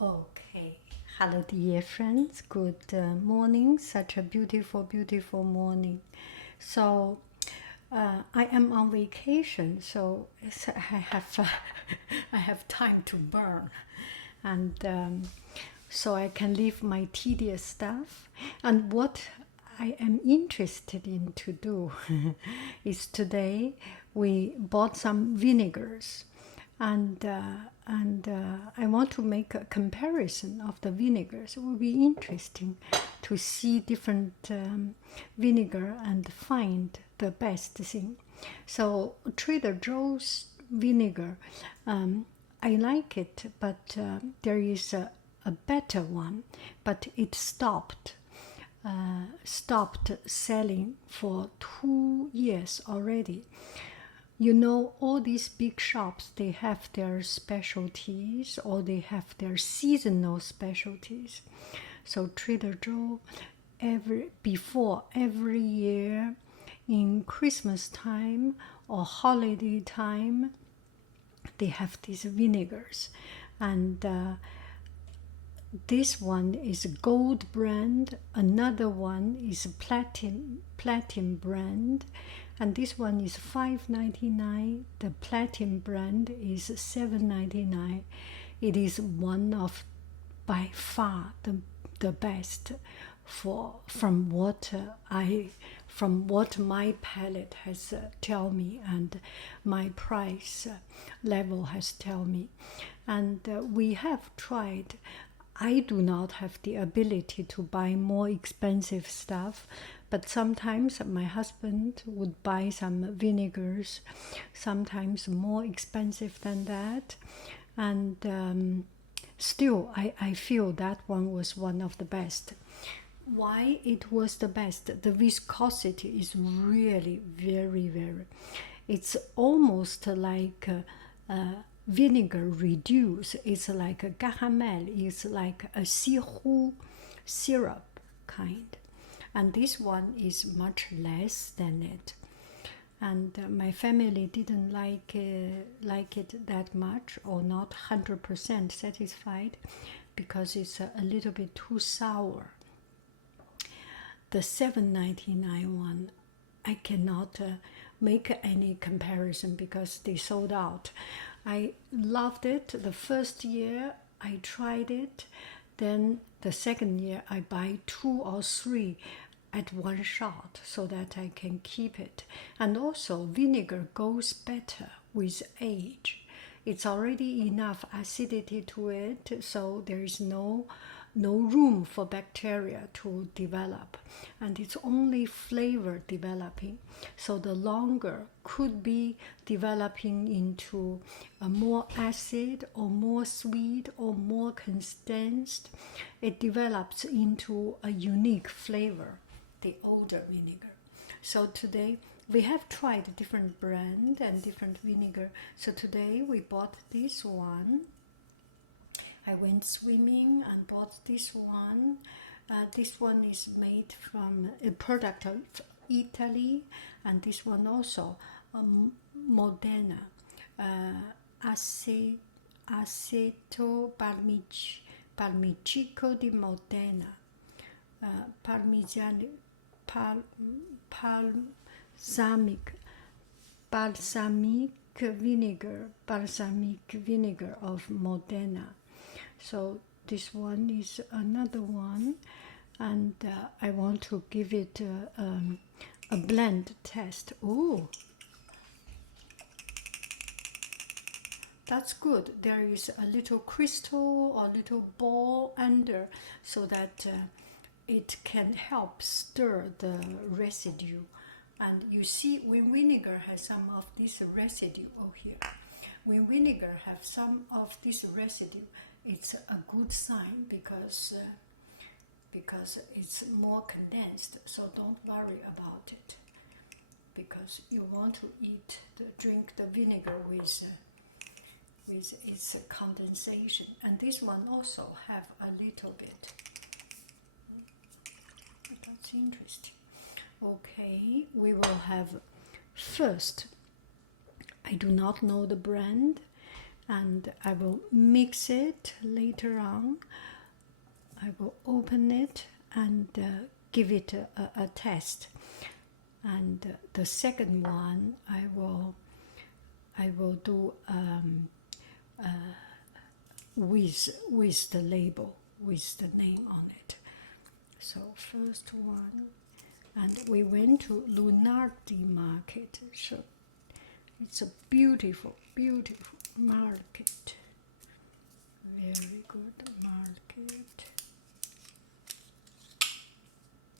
Okay. Hello, dear friends. Good morning. Such a beautiful, beautiful morning. So, I am on vacation, so I have I have time to burn, and so I can leave my tedious stuff. And what I am interested in to do is today we bought some vinegars, and I want to make a comparison of the vinegars. It will be interesting to see different vinegar and find the best thing. So Trader Joe's vinegar, I like it, but there is a better one, but it stopped selling for 2 years already. You know, all these big shops, they have their specialties or they have their seasonal specialties. So Trader Joe, before every year in Christmas time or holiday time, they have these vinegars, and this one is gold brand, another one is platinum brand, and this one is $5.99. The platinum brand is $7.99. It is one of, by far, the best from what my palate has tell me, and my price level has tell me. And we have tried. I do not have the ability to buy more expensive stuff, but sometimes my husband would buy some vinegars, sometimes more expensive than that. And still, I feel that one was one of the best. Why it was the best? The viscosity is really very, very. It's almost like vinegar reduced. It's like a caramel. It's like a sirop syrup kind, and this one is much less than it. And my family didn't like it that much, or not 100% satisfied, because it's a little bit too sour. The $7.99 one, I cannot make any comparison because they sold out. I loved it the first year I tried it, then the second year I buy 2 or 3 at one shot so that I can keep it. And also vinegar goes better with age. It's already enough acidity to it, so there is no room for bacteria to develop, and it's only flavor developing. So the longer could be developing into a more acid or more sweet or more condensed. It develops into a unique flavor, the older vinegar. So today we have tried different brand and different vinegar. So today we bought this one. I went swimming and bought this one. This one is made from a product of Italy, and this one also Modena, aceto palmicico di Modena, parmigiano, balsamic vinegar of Modena. So this one is another one, and I want to give it a blend test. Oh, that's good. There is a little crystal or little ball under, so that it can help stir the residue. And you see, when vinegar has some of this residue over here, when vinegar has some of this residue, it's a good sign, because it's more condensed. So don't worry about it, because you want to drink the vinegar with its condensation. And this one also have a little bit. That's interesting. Okay, we will have first. I do not know the brand, and I will mix it later on. I will open it and give it a test. And the second one, I will do with the label, with the name on it. So first one, and we went to Lunardi Market. So it's a beautiful, beautiful market. Very good market.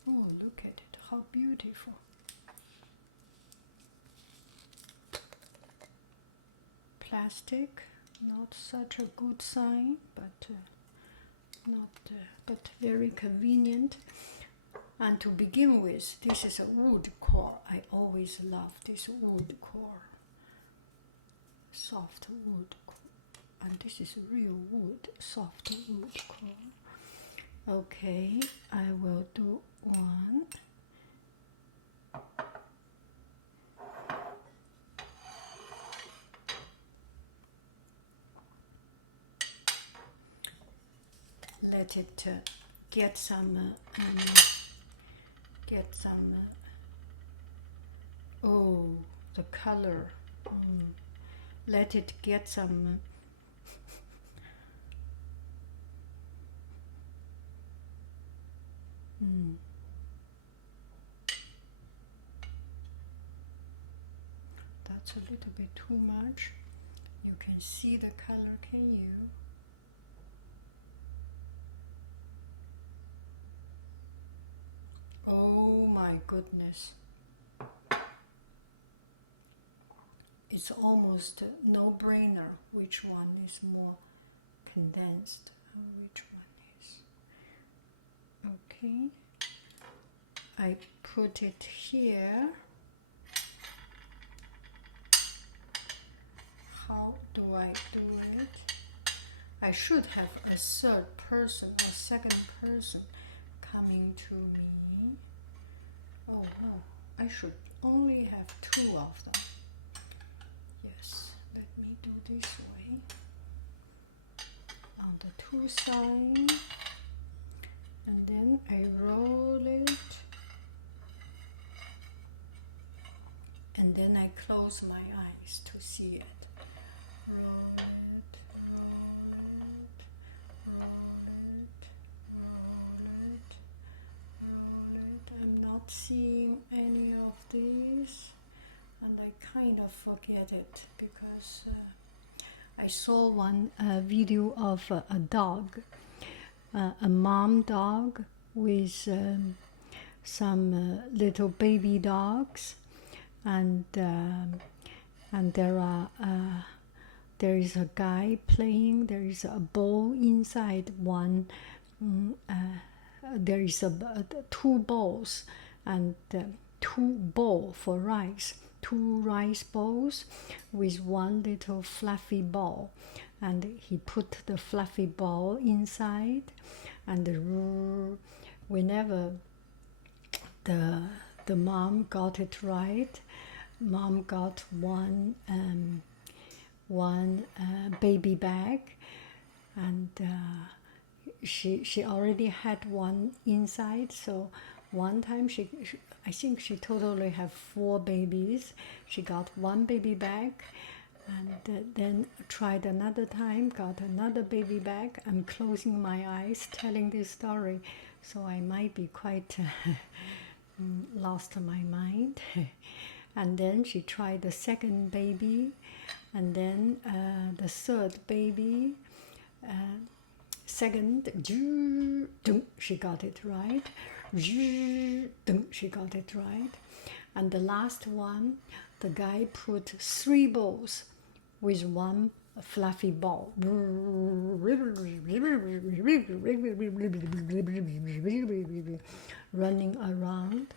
Oh, look at it, how beautiful. Plastic, not such a good sign, but but very convenient. And to begin with, this is a wood core. I always love this wood core, soft wood core, and this is real wood, soft wood core. Okay, I will do one. Let it get some oh, the color. Let it get some that's a little bit too much. You can see the color, can you? Oh my goodness. It's almost no-brainer which one is more condensed and which one is. Okay. I put it here. How do I do it? I should have a third person, a second person coming to me. Oh no, I should only have two of them. Yes, let me do this way. On the two sides, and then I roll it, and then I close my eyes to see it. Roll it, roll it, roll it, roll it, roll it. I'm not seeing any of these, and I kind of forget it because I saw one video of a dog, a mom dog with some little baby dogs, and there is a guy playing. There is a bowl inside one. There is two bowls and two bowl for rice. Two rice bowls with one little fluffy ball, and he put the fluffy ball inside, and whenever the mom got it right, mom got one baby bag, and she already had one inside, so one time I think she totally have 4 babies. She got one baby bag, and then tried another time, got another baby bag. I'm closing my eyes telling this story, so I might be quite lost my mind. And then she tried the second baby, and then the third baby. Second, she got it right. She got it right. And the last one, the guy put 3 balls with one fluffy ball, running around.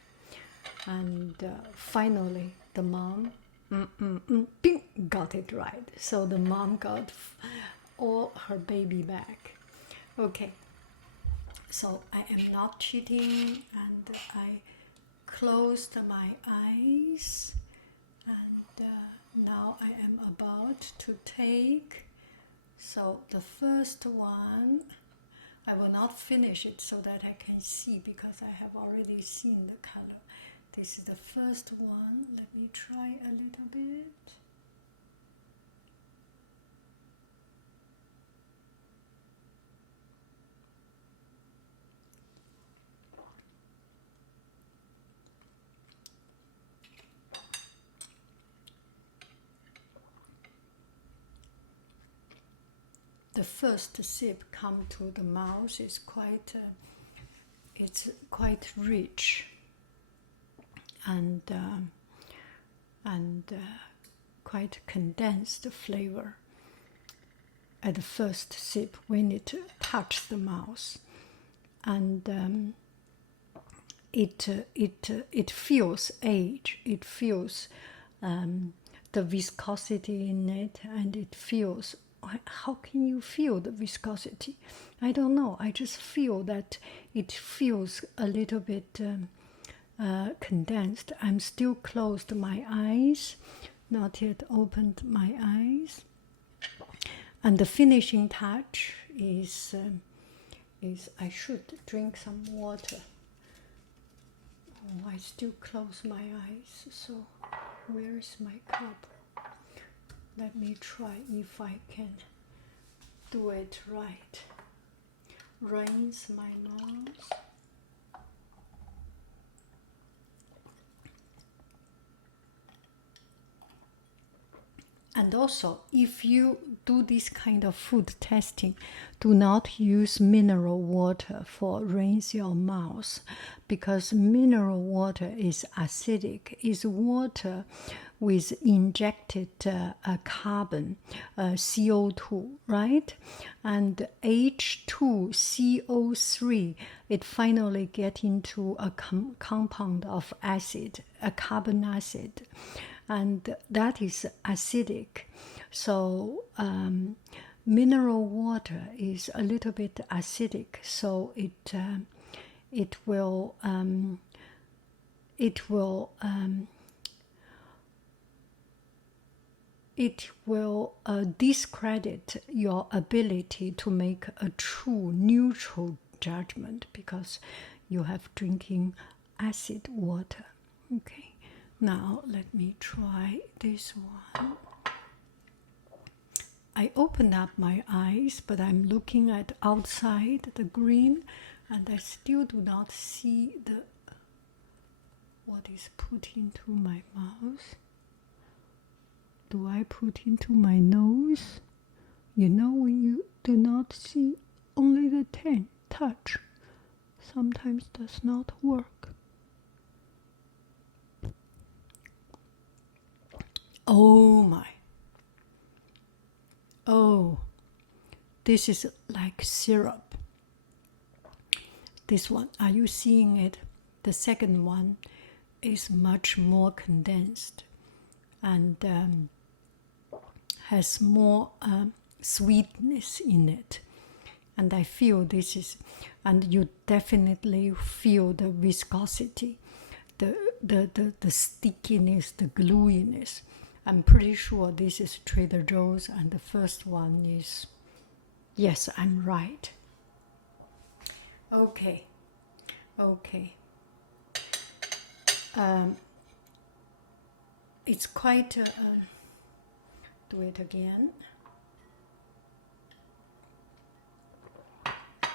And finally, the mom bing, got it right. So the mom got all her baby back. Okay, so I am not cheating, and I closed my eyes, and now I am about to take So the first one, I will not finish it so that I can see because I have already seen the color. This is the first one. Let me try a little bit. The first sip come to the mouth is it's quite rich and quite condensed flavor at the first sip when it touches the mouth, and it feels age. It feels the viscosity in it, and it feels. How can you feel the viscosity? I don't know. I just feel that it feels a little bit condensed. I'm still closed my eyes, not yet opened my eyes. And the finishing touch is I should drink some water. Oh, I still close my eyes. So where is my cup? Let me try if I can do it right. Rinse my nose. And also, if you do this kind of food testing, do not use mineral water for rinse your mouth, because mineral water is acidic. It's water with injected carbon, CO2, right? And H2CO3, it finally gets into a compound of acid, a carbon acid. And that is acidic. So mineral water is a little bit acidic, so it will discredit your ability to make a true neutral judgment because you have drinking acid water. Okay. Now let me try this one. I opened up my eyes, but I'm looking at outside the green, and I still do not see what is put into my mouth. Do I put into my nose? You know, when you do not see only the touch, sometimes does not work. Oh my. Oh, this is like syrup. This one, are you seeing it? The second one is much more condensed and has more sweetness in it. And I feel this is, and you definitely feel the viscosity, the stickiness, the gluiness. I'm pretty sure this is Trader Joe's, and the first one is, yes, I'm right. Okay. It's quite, do it again,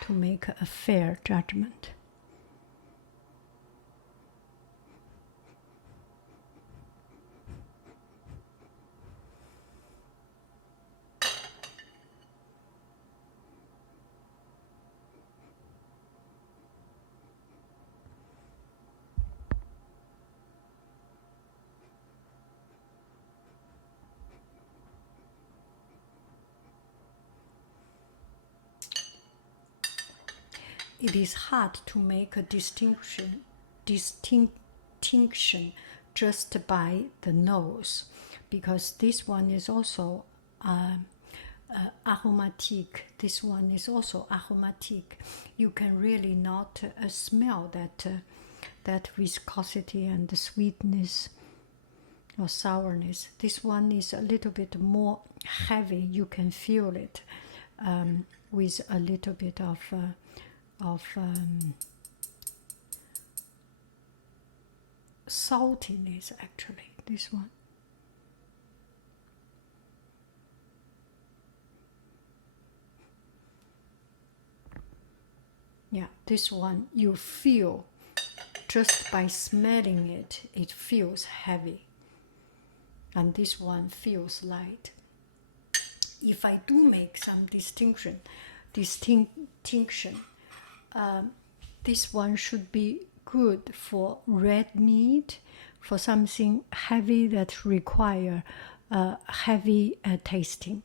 to make a fair judgment. It is hard to make a distinction just by the nose, because this one is also aromatic. This one is also aromatic. You can really not smell that viscosity and the sweetness. or sourness. This one is a little bit more heavy. You can feel it with a little bit of saltiness, actually, this one. Yeah, this one you feel just by smelling it, it feels heavy. And this one feels light. If I do make some distinction, this one should be good for red meat, for something heavy that require heavy tasting.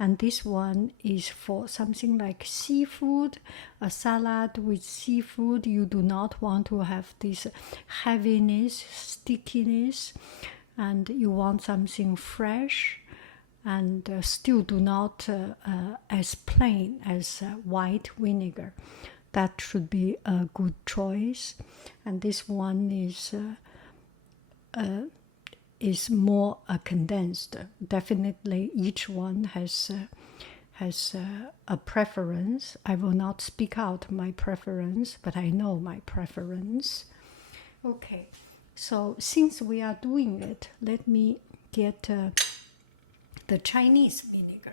And this one is for something like seafood, a salad with seafood. You do not want to have this heaviness, stickiness, and you want something fresh, and still do not as plain as white vinegar. That should be a good choice. And this one is more condensed. Definitely, each one has a preference. I will not speak out my preference, but I know my preference. Okay, so since we are doing it, let me get the Chinese vinegar.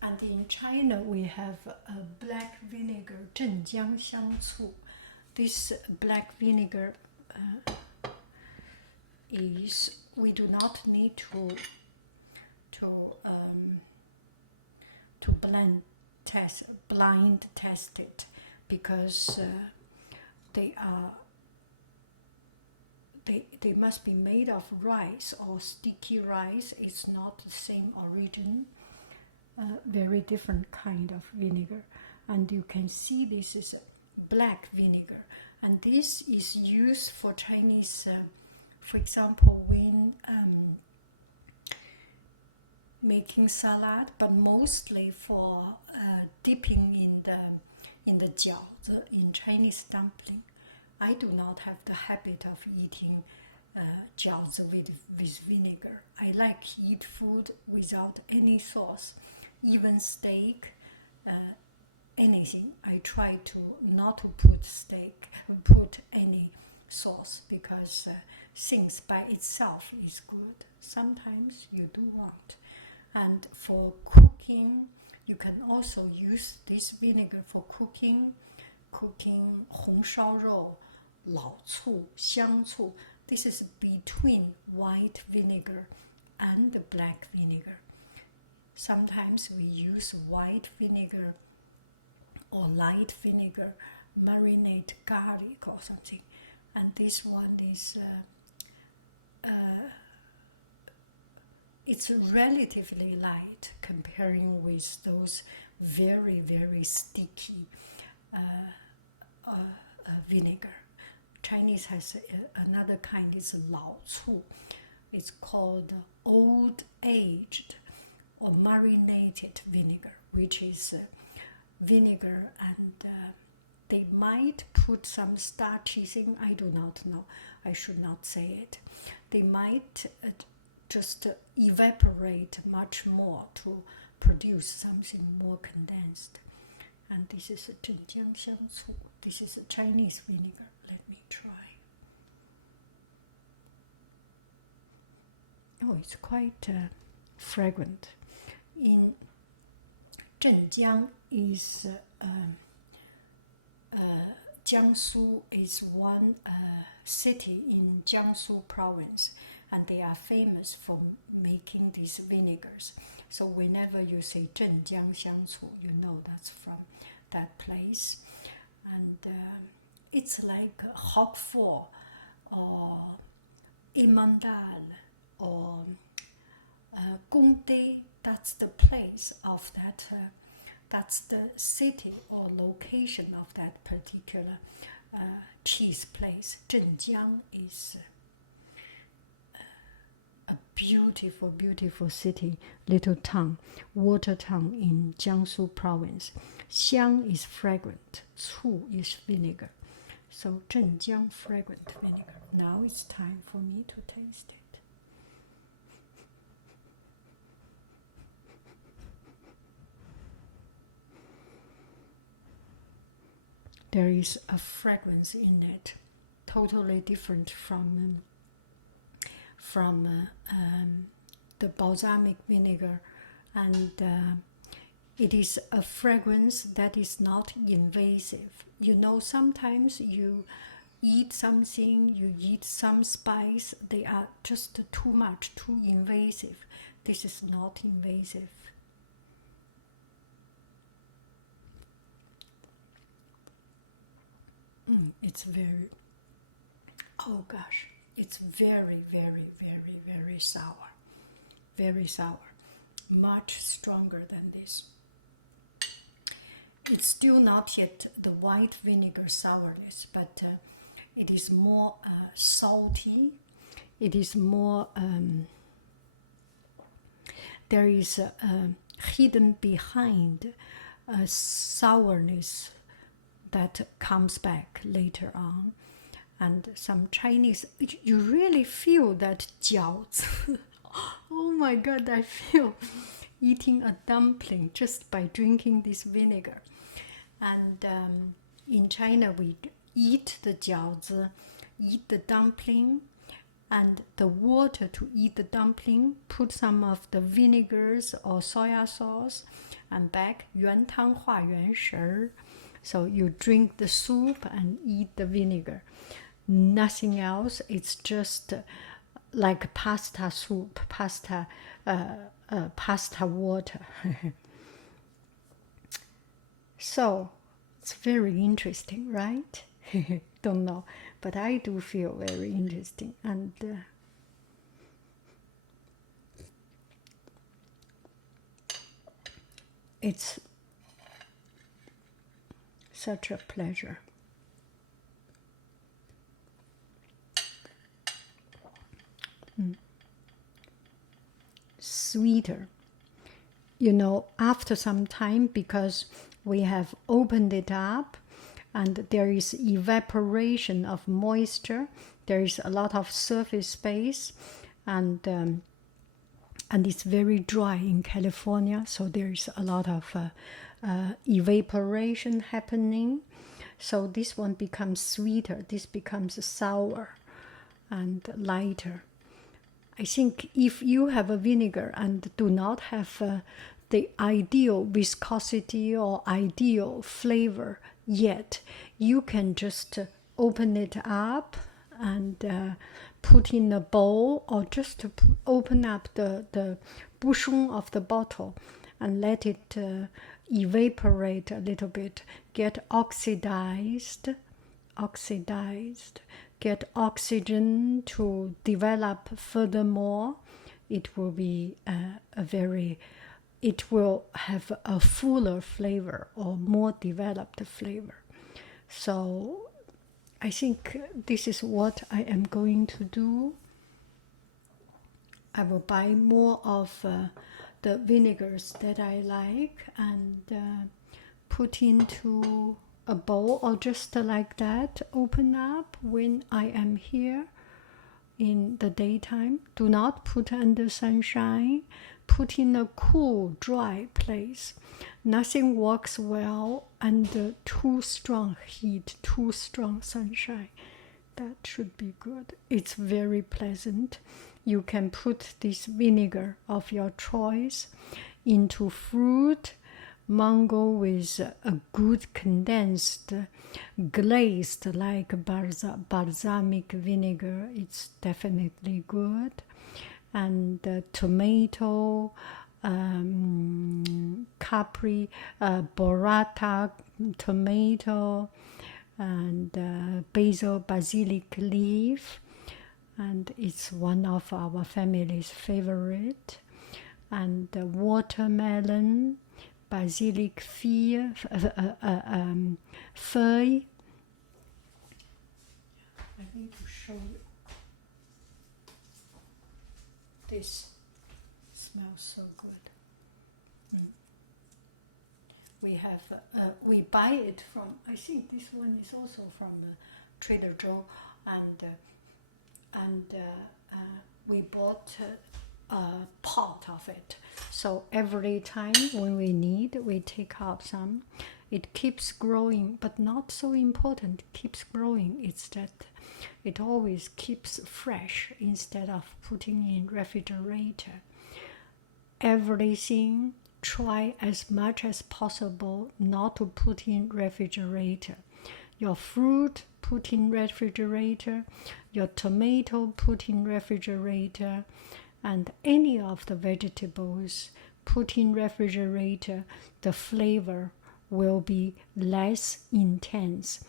And in China, we have a black vinegar, 镇江香醋. This black vinegar is, we do not need to blind test it, because they must be made of rice or sticky rice. It's not the same origin. Very different kind of vinegar. And you can see this is black vinegar, and this is used for Chinese, for example, when making salad, but mostly for dipping in the jiaozi, in Chinese dumpling. I do not have the habit of eating jiaozi with vinegar. I like to eat food without any sauce. Even steak, anything, I try to not to put any sauce, because things by itself is good. Sometimes you do want. And for cooking, you can also use this vinegar for cooking 红烧肉, 老醋, 香醋. This is between white vinegar and the black vinegar. Sometimes we use white vinegar or light vinegar, marinate garlic or something. And this one is, it's relatively light comparing with those very, very sticky vinegar. Chinese has another kind, is 老醋. It's called old aged or marinated vinegar, which is vinegar, and they might put some starches in. I do not know. I should not say it. They might just evaporate much more to produce something more condensed. And this is 镇江香醋. This is a Chinese vinegar. Let me try. Oh, it's quite fragrant. In Zhenjiang is Jiangsu is one city in Jiangsu province, and they are famous for making these vinegars. So whenever you say 镇江香醋, you know that's from that place. And it's like Roquefort or Emmental or Comté. That's the place of that, that's the city or location of that particular cheese place. Zhenjiang is a beautiful, beautiful city, little town, water town in Jiangsu province. Xiang is fragrant, Cu is vinegar. So Zhenjiang fragrant vinegar. Now it's time for me to taste it. There is a fragrance in it, totally different from the balsamic vinegar, and it is a fragrance that is not invasive. You know, sometimes you eat something, you eat some spice, they are just too much, too invasive. This is not invasive. It's very, oh gosh, it's very, very, very, very sour. Very sour. Much stronger than this. It's still not yet the white vinegar sourness, but it is more salty. It is more, there is hidden behind a sourness that comes back later on. And some Chinese, you really feel that 饺子. Oh my God, I feel eating a dumpling just by drinking this vinegar. And in China, we eat the 饺子, eat the dumpling, and the water to eat the dumpling, put some of the vinegars or soya sauce, and back 原汤化原食. So you drink the soup and eat the vinegar. Nothing else. It's just like pasta soup, pasta water. So it's very interesting, right? Don't know, but I do feel very interesting, and it's such a pleasure. Sweeter. You know, after some time, because we have opened it up and there is evaporation of moisture, there is a lot of surface space, and it's very dry in California, so there is a lot of evaporation happening. So this one becomes sweeter, this becomes sour and lighter. I think if you have a vinegar and do not have the ideal viscosity or ideal flavor yet, you can just open it up and put in a bowl, or just open up the bouchon of the bottle and let it evaporate a little bit, get oxidized, get oxygen to develop furthermore. It will be it will have a fuller flavor or more developed flavor. So I think this is what I am going to do. I will buy more of the vinegars that I like and put into a bowl, or just like that, open up when I am here in the daytime. Do not put under sunshine. Put in a cool, dry place. Nothing works well under too strong heat, too strong sunshine. That should be good. It's very pleasant. You can put this vinegar of your choice into fruit, mango with a good condensed, glazed like balsamic vinegar. It's definitely good. And tomato, capri, burrata tomato, and basil basilic leaf, and it's one of our family's favorite. And watermelon, basilic feuille. I need to show you. This smells so good. We have we buy it from, I think this one is also from Trader Joe, and we bought a pot of it. So every time when we need, we take out some. It keeps growing, but not so important. It keeps growing. It's that it always keeps fresh instead of putting in refrigerator. Everything, try as much as possible not to put in refrigerator. Your fruit, put in refrigerator. Your tomato, put in refrigerator. And any of the vegetables, put in refrigerator. The flavor will be less intense.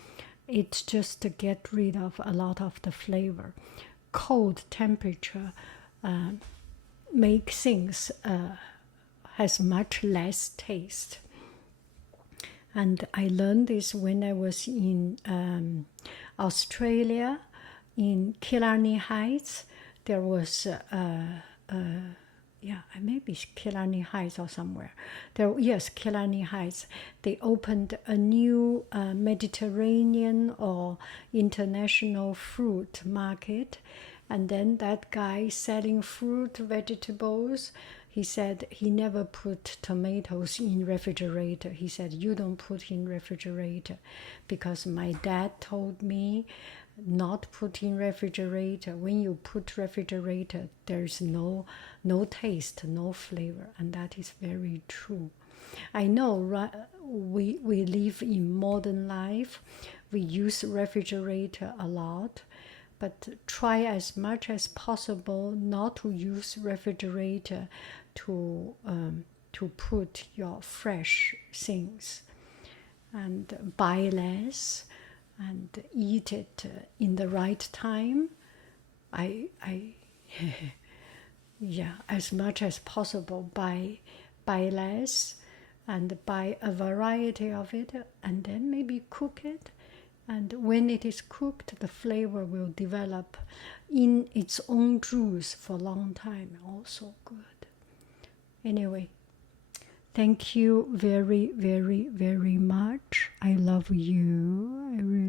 It's just to get rid of a lot of the flavor. Cold temperature make things has much less taste. And I learned this when I was in Australia, in Killarney Heights. There was maybe Killarney Heights or somewhere. Killarney Heights. They opened a new Mediterranean or international fruit market. And then that guy selling fruit, vegetables, he said he never put tomatoes in refrigerator. He said, you don't put in refrigerator because my dad told me not put in refrigerator. When you put refrigerator, there's no taste, no flavor, and that is very true. I know we live in modern life. We use refrigerator a lot, but try as much as possible not to use refrigerator to put your fresh things, and buy less and eat it in the right time. As much as possible, buy less and buy a variety of it, and then maybe cook it. And when it is cooked, the flavor will develop in its own juice for a long time. Also good. Anyway, thank you very, very, very much. I love you. I really